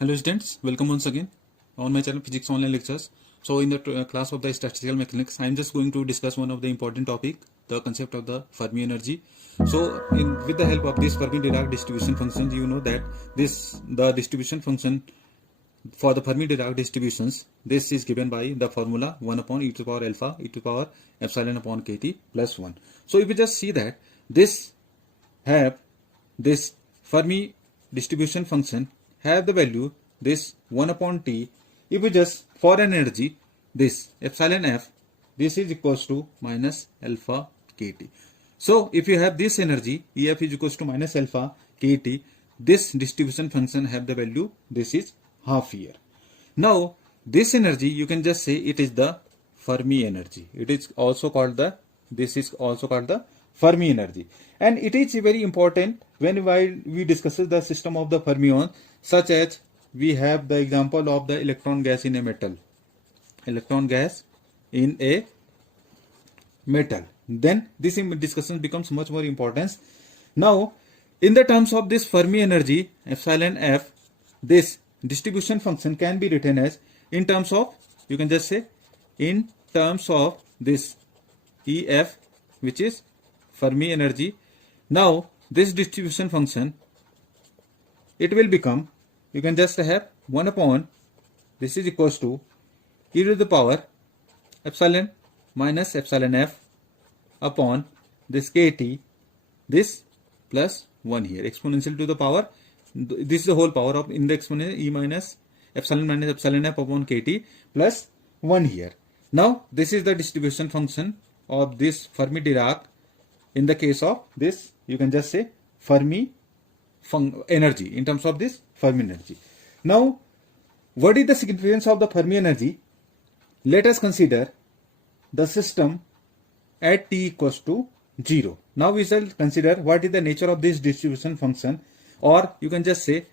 Hello students, welcome once again on my channel Physics Online Lectures. So in the class of the statistical mechanics, I am just going to discuss one of the important topic, the concept of the Fermi energy. So with the help of this Fermi Dirac distribution function, you know that the distribution function for the Fermi Dirac distributions, this is given by the formula 1 upon e to the power alpha e to the power epsilon upon kt plus 1. So if you just see that this Fermi distribution function have the value this 1 upon t. If we just for an energy this epsilon f, this is equals to minus alpha kt. So if you have this energy ef is equals to minus alpha kt, this distribution function have the value this is half here. Now this energy you can just say it is the Fermi energy. It is also called the Fermi energy, and it is very important while we discuss the system of the fermions, such as we have the example of the electron gas in a metal. Then this discussion becomes much more important. Now in the terms of this Fermi energy epsilon f, this distribution function can be written as in terms of, you can just say in terms of this ef, which is Fermi energy. Now this distribution function, it will become, you can just have 1 upon, this is equals to e to the power epsilon minus epsilon f upon this kt, this plus 1 here, exponential to the power, this is the whole power of in the exponential e minus epsilon f upon kt plus 1 here. Now this is the distribution function of this Fermi Dirac in the case of this, you can just say Fermi energy, in terms of this Fermi energy. Now what is the significance of the Fermi energy? Let us consider the system at t equals to 0. Now we shall consider what is the nature of this distribution function, or you can just say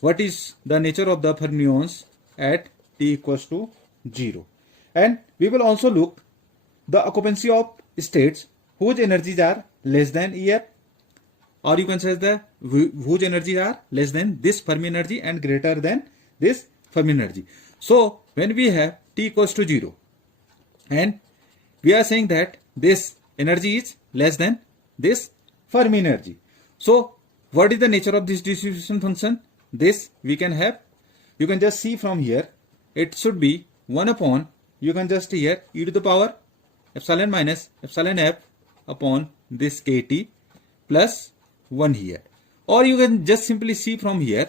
what is the nature of the fermions at t equals to 0. And we will also look the occupancy of states whose energies are less than ef, or you can say the whose energies are less than this Fermi energy and greater than this Fermi energy. So when we have t equals to 0 and we are saying that this energy is less than this Fermi energy, so what is the nature of this distribution function? This we can have, you can just see from here, it should be 1 upon, you can just here e to the power epsilon minus epsilon f upon this kt plus 1 here, or you can just simply see from here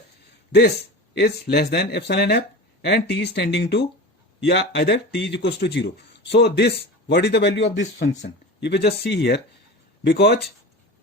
this is less than epsilon f and t is tending to either t is equals to 0. So this, what is the value of this function? You will just see here, because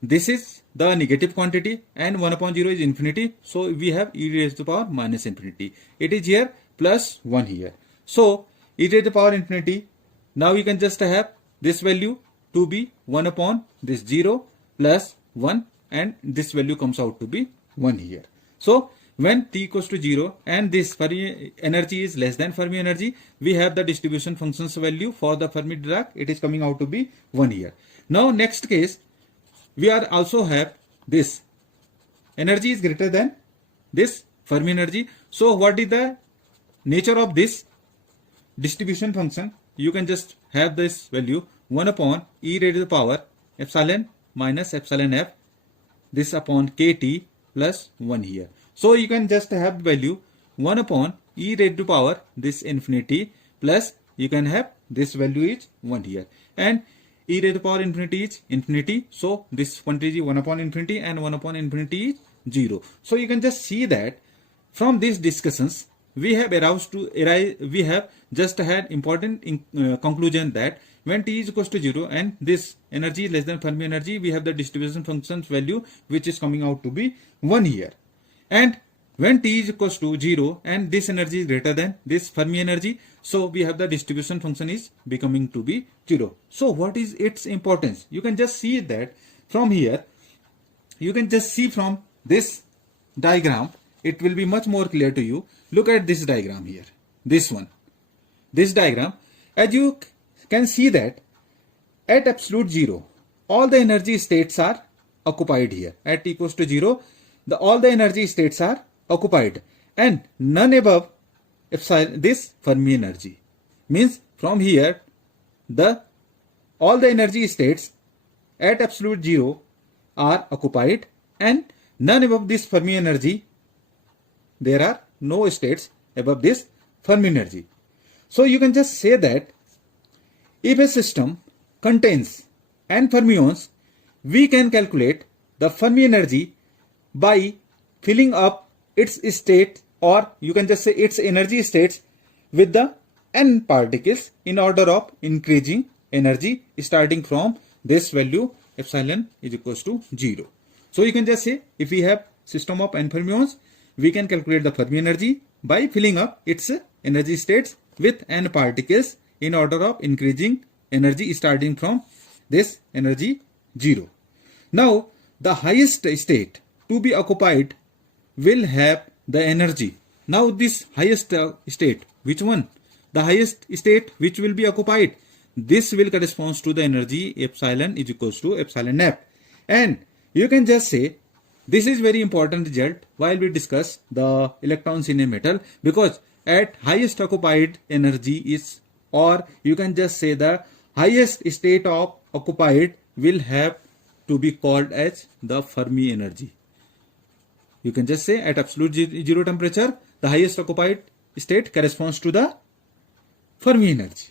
this is the negative quantity and 1 upon 0 is infinity, so we have e raised to the power minus infinity. It is here plus 1 here. So e raised to the power infinity, now you can just have this value to be 1 upon this 0 plus 1, and this value comes out to be 1 here. So when t equals to 0 and this Fermi energy is less than Fermi energy, we have the distribution functions value for the Fermi Dirac, it is coming out to be 1 here. Now next case, we are also have this energy is greater than this Fermi energy. So what is the nature of this distribution function? You can just have this value 1 upon e raised to the power epsilon minus epsilon f, this upon kt plus 1 here. So you can just have the value 1 upon e raised to power this infinity plus you can have this value is 1 here, and e raised to power infinity is infinity, so this quantity is 1 upon infinity and 1 upon infinity is 0. So you can just see that from these discussions we have we have just had important conclusion that when t is equals to 0 and this energy is less than Fermi energy, we have the distribution functions value which is coming out to be 1 here. And when t is equals to 0 and this energy is greater than this Fermi energy, so we have the distribution function is becoming to be 0. So what is its importance? You can just see that from here, you can just see from this diagram, it will be much more clear to you. Look at this diagram here, this one, this diagram, as you can see that at absolute 0, all the energy states are occupied here. At t equals to 0, all the energy states are occupied, and none above epsilon this Fermi energy. Means from here all the energy states at absolute zero are occupied and none above this Fermi energy. There are no states above this Fermi energy. So you can just say that if a system contains n fermions, we can calculate the Fermi energy by filling up its state, or you can just say its energy states, with the n particles in order of increasing energy starting from this value epsilon is equals to 0. So you can just say if we have system of n fermions, we can calculate the Fermi energy by filling up its energy states with n particles in order of increasing energy starting from this energy 0. Now the highest state to be occupied will have the energy. Now this highest state, which one? The highest state which will be occupied, this will correspond to the energy epsilon is equals to epsilon f. And you can just say this is very important result while we discuss the electrons in a metal, because at highest occupied energy is, or you can just say the highest state of occupied will have to be called as the Fermi energy. You can just say at absolute zero temperature, the highest occupied state corresponds to the Fermi energy.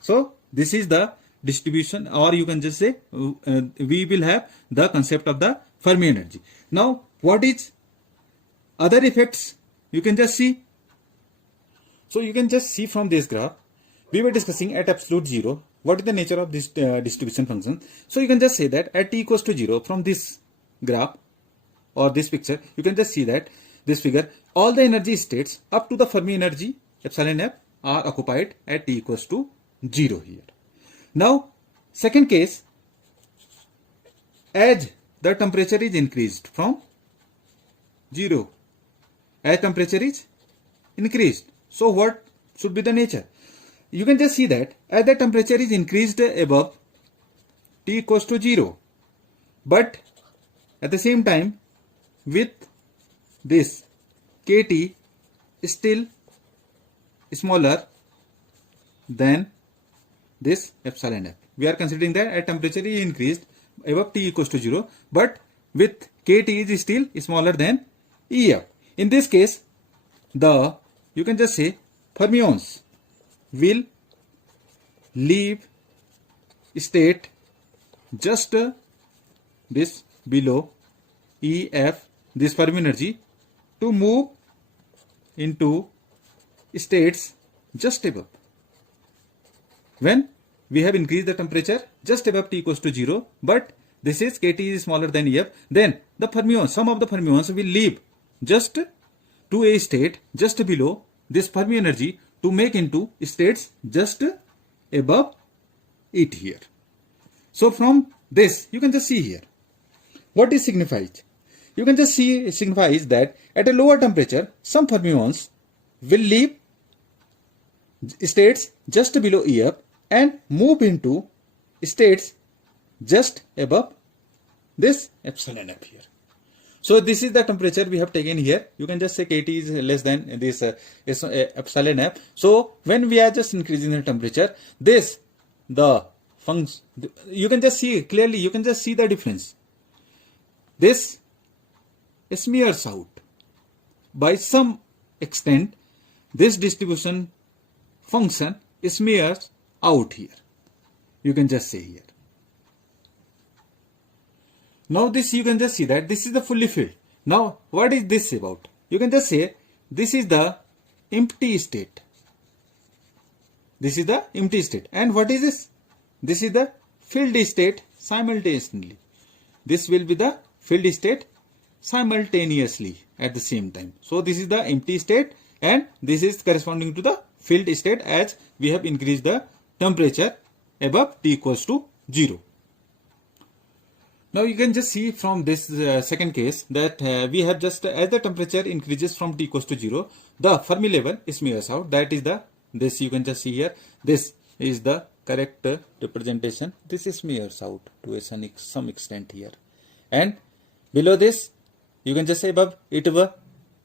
So this is the distribution, or you can just say we will have the concept of the Fermi energy. Now what is other effects? You can just see. So you can just see from this graph, we were discussing at absolute zero what is the nature of this distribution function. So you can just say that at t equals to 0, from this graph or this picture, you can just see that this figure, all the energy states up to the Fermi energy epsilon f are occupied at t equals to 0 here. Now second case, as the temperature is increased from 0, as temperature is increased, so what should be the nature? You can just see that as the temperature is increased above t equals to 0, but at the same time with this kT is still smaller than this epsilon f. We are considering that at temperature is increased above t equals to 0, but with kT is still smaller than EF. In this case, you can just say fermions will leave state just this below EF, this Fermi energy, to move into states just above. When we have increased the temperature just above t equals to 0, but this is kT is smaller than EF, then the fermions, some of the fermions will leave just to a state just below this Fermi energy to make into states just above it here. So from this you can just see here what is signified. You can just see it signifies that at a lower temperature some fermions will leave states just below EF and move into states just above this epsilon f here. So this is the temperature we have taken here. You can just say kT is less than this epsilon f. So when we are just increasing the temperature, the function, you can just see clearly, you can just see the difference. This smears out. By some extent, this distribution function smears out here. You can just say here. Now this you can just see that this is the fully filled. Now what is this about? You can just say this is the empty state. This is the empty state. And what is this? This is the filled state simultaneously. This will be the filled state simultaneously at the same time. So this is the empty state and this is corresponding to the filled state as we have increased the temperature above t equals to 0. Now you can just see from this second case that we have just, as the temperature increases from t equals to 0, the Fermi level smears out. That is this you can just see here. This is the correct representation. This smears out to some extent here. And below this, you can just say above it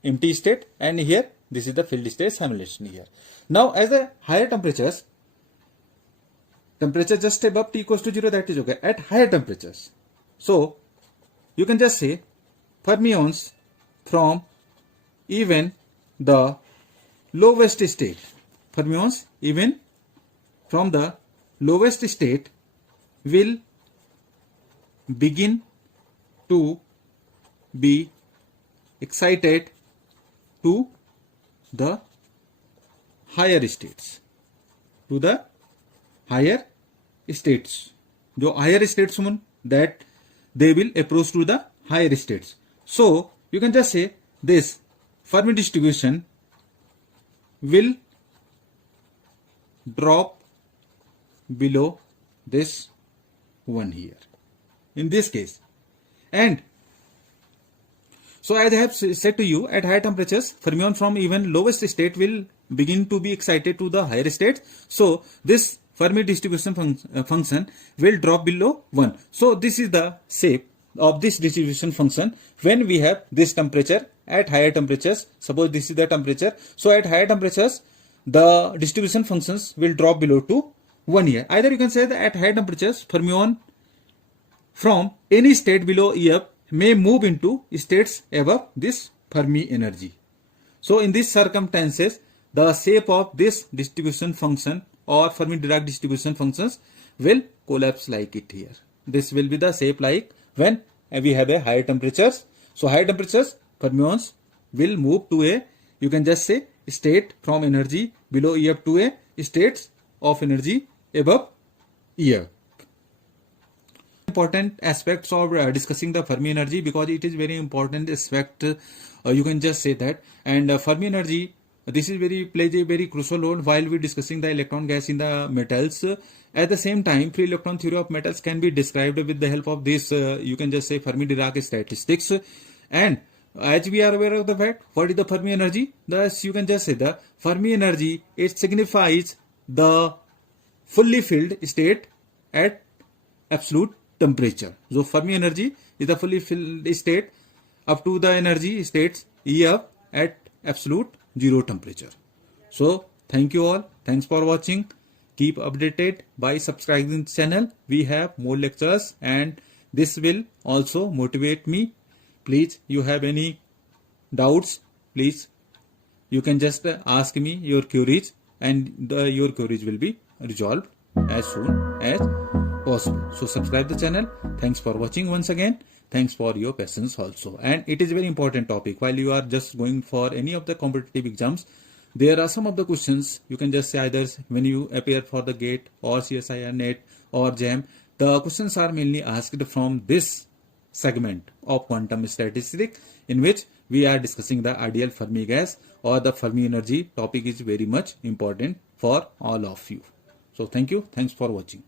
empty state, and here this is the filled state simultaneously here. Now as the higher temperatures, temperature just above T equals to 0, that is okay, at higher temperatures. So you can just say fermions from even the lowest state, fermions even from the lowest state will begin to be excited to the higher states, to the higher states. जो higher states mean that they will approach to the higher states. So you can just say this Fermi distribution will drop below this one here in this case. And so as I have said to you, at higher temperatures fermion from even lowest state will begin to be excited to the higher states. So this Fermi distribution function will drop below 1. So this is the shape of this distribution function when we have this temperature at higher temperatures. Suppose this is the temperature. So at higher temperatures the distribution functions will drop below to 1 here. Either you can say that at higher temperatures fermion from any state below EF may move into states above this Fermi energy. So in these circumstances the shape of this distribution function or Fermi Dirac distribution functions will collapse like it here. This will be the shape like when we have a higher temperatures. So higher temperatures fermions will move to a, you can just say, state from energy below EF to a states of energy above EF. Important aspects of discussing the Fermi energy, because it is very important aspect, you can just say that. And Fermi energy, this is plays a very crucial role while we discussing the electron gas in the metals. At the same time, free electron theory of metals can be described with the help of this, you can just say, Fermi Dirac statistics. And as we are aware of the fact, what is the Fermi energy? Thus you can just say the Fermi energy, it signifies the fully filled state at absolute temperature. So Fermi energy is the fully filled state up to the energy states EF at absolute 0 temperature. So thank you all. Thanks for watching. Keep updated by subscribing the channel. We have more lectures and this will also motivate me. Please, you have any doubts, please you can just ask me your queries, and your queries will be resolved as soon as possible. So subscribe the channel. Thanks for watching once again. Thanks for your patience also. And it is a very important topic. While you are just going for any of the competitive exams, there are some of the questions, you can just say either when you appear for the GATE or CSIR NET or JAM, the questions are mainly asked from this segment of quantum statistics, in which we are discussing the ideal Fermi gas or the Fermi energy. Topic is very much important for all of you. So thank you. Thanks for watching.